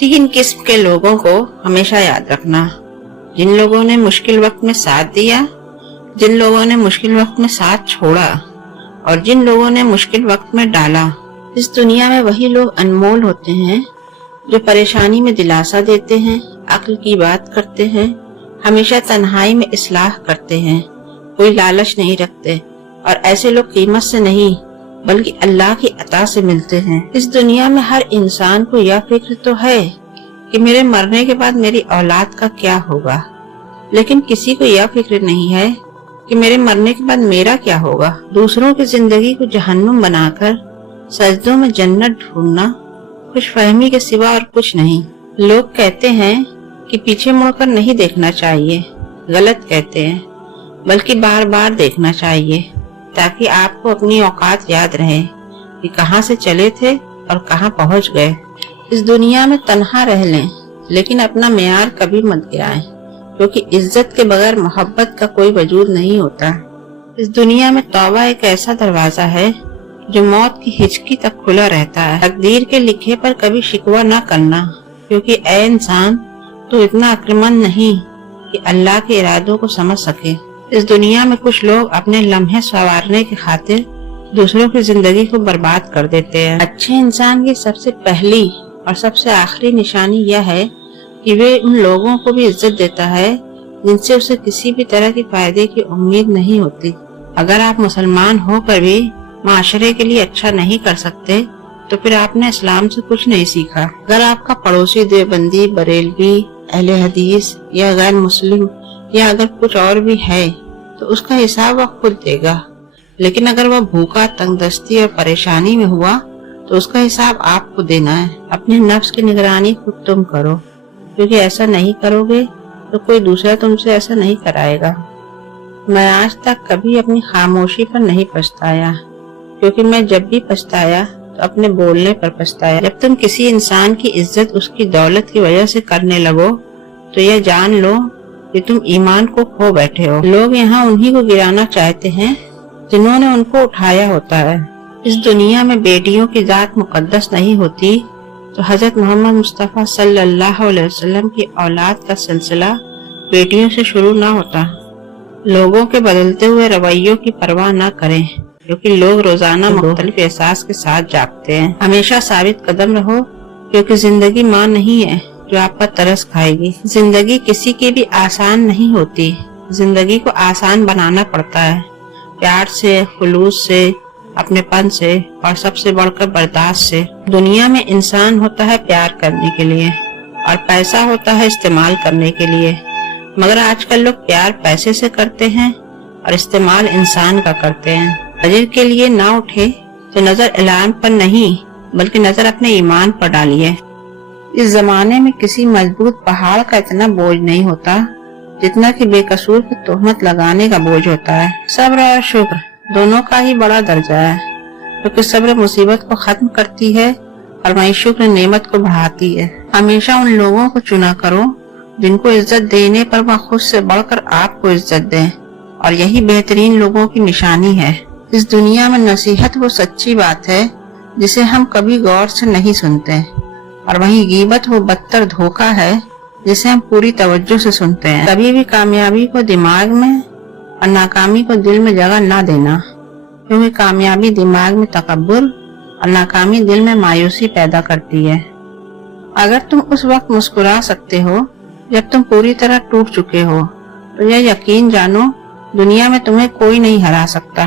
तीन किस्म के लोगों को हमेशा याद रखना। जिन लोगों ने मुश्किल वक्त में साथ दिया, जिन लोगों ने मुश्किल वक्त में साथ छोड़ा और जिन लोगों ने मुश्किल वक्त में डाला। इस दुनिया में वही लोग अनमोल होते हैं जो परेशानी में दिलासा देते हैं, अक्ल की बात करते हैं, हमेशा तन्हाई में इस्लाह करते हैं, कोई लालच नहीं रखते और ऐसे लोग कीमत से नहीं बल्कि अल्लाह की अता से मिलते हैं। इस दुनिया में हर इंसान को यह फिक्र तो है कि मेरे मरने के बाद मेरी औलाद का क्या होगा, लेकिन किसी को यह फिक्र नहीं है कि मेरे मरने के बाद मेरा क्या होगा। दूसरों की जिंदगी को जहन्नुम बनाकर सजदों में जन्नत ढूंढना खुशफहमी के सिवा और कुछ नहीं। लोग कहते हैं कि पीछे मुड़कर नहीं देखना चाहिए। गलत कहते हैं, बल्कि बार बार देखना चाहिए ताकि आपको अपनी औकात याद रहे कि कहां से चले थे और कहां पहुंच गए। इस दुनिया में तन्हा रह लें, लेकिन अपना मेयार कभी मत गिराएं, क्योंकि इज्जत के बगैर मोहब्बत का कोई वजूद नहीं होता। इस दुनिया में तौबा एक ऐसा दरवाजा है जो मौत की हिचकी तक खुला रहता है। तकदीर के लिखे पर कभी शिकवा न करना, क्योंकि ऐ इंसान तू इतना अक्लमंद नहीं कि अल्लाह के इरादों को समझ सके। इस दुनिया में कुछ लोग अपने लम्हे संवारने की खातिर दूसरों की जिंदगी को बर्बाद कर देते हैं। अच्छे इंसान की सबसे पहली और सबसे आखिरी निशानी यह है कि वे उन लोगों को भी इज्जत देता है जिनसे उसे किसी भी तरह की फायदे की उम्मीद नहीं होती। अगर आप मुसलमान होकर भी माशरे के लिए अच्छा नहीं कर सकते तो फिर आपने इस्लाम से कुछ नहीं सीखा। अगर आपका पड़ोसी देवबंदी, बरेलवी, अहले हदीस या गैर मुस्लिम या अगर कुछ और भी है तो उसका हिसाब वह खुद देगा, लेकिन अगर वह भूखा, तंगदस्ती और परेशानी में हुआ तो उसका हिसाब आपको देना है। अपने नफ्स की निगरानी खुद तुम करो, क्योंकि ऐसा नहीं करोगे तो कोई दूसरा तुमसे ऐसा नहीं कराएगा। मैं आज तक कभी अपनी खामोशी पर नहीं पछताया, क्योंकि मैं जब भी पछताया तो अपने बोलने पर पछताया। जब तुम किसी इंसान की इज्जत उसकी दौलत की वजह से करने लगो तो यह जान लो कि तुम ईमान को खो बैठे हो। लोग यहाँ उन्हीं को गिराना चाहते हैं जिन्होंने उनको उठाया होता है। इस दुनिया में बेटियों की जात मुकद्दस नहीं होती तो हजरत मोहम्मद मुस्तफा सल्लल्लाहु अलैहि वसल्लम की औलाद का सिलसिला बेटियों से शुरू ना होता। लोगों के बदलते हुए रवैयों की परवाह न करें, क्योंकि लोग रोजाना मुख्तलिफ एहसास के साथ जागते हैं। हमेशा साबित कदम रहो, क्योंकि जिंदगी माँ नहीं है जो आप पर तरस खाएगी। जिंदगी किसी की भी आसान नहीं होती। जिंदगी को आसान बनाना पड़ता है, प्यार से, खुलूस से, अपनेपन से और सबसे बढ़कर बर्दाश्त से। दुनिया में इंसान होता है प्यार करने के लिए और पैसा होता है इस्तेमाल करने के लिए, मगर आजकल लोग प्यार पैसे से करते हैं और इस्तेमाल इंसान का करते हैं। फजर के लिए ना उठे तो नजर अलार्म पर नहीं बल्कि नजर अपने ईमान पर डालिए। इस जमाने में किसी मजबूत पहाड़ का इतना बोझ नहीं होता जितना कि बेकसूर की तोहमत लगाने का बोझ होता है। सब्र और शुक्र दोनों का ही बड़ा दर्जा है, क्योंकि सब्र मुसीबत को खत्म करती है और वहीं शुक्र नेमत को बढ़ाती है। हमेशा उन लोगों को चुना करो जिनको इज्जत देने पर वह खुद से बढ़कर आपको इज्जत दें, और यही बेहतरीन लोगों की निशानी है। इस दुनिया में नसीहत वो सच्ची बात है जिसे हम कभी गौर से नहीं सुनते, और वहीं गीबत वो बदतर धोखा है जिसे हम पूरी तवज्जो से सुनते हैं। कभी भी कामयाबी को दिमाग में और नाकामी को दिल में जगह ना देना, क्योंकि कामयाबी दिमाग में तकब्बुर और नाकामी दिल में मायूसी पैदा करती है। अगर तुम उस वक्त मुस्कुरा सकते हो जब तुम पूरी तरह टूट चुके हो, तो यह यकीन जानो दुनिया में तुम्हें कोई नहीं हरा सकता।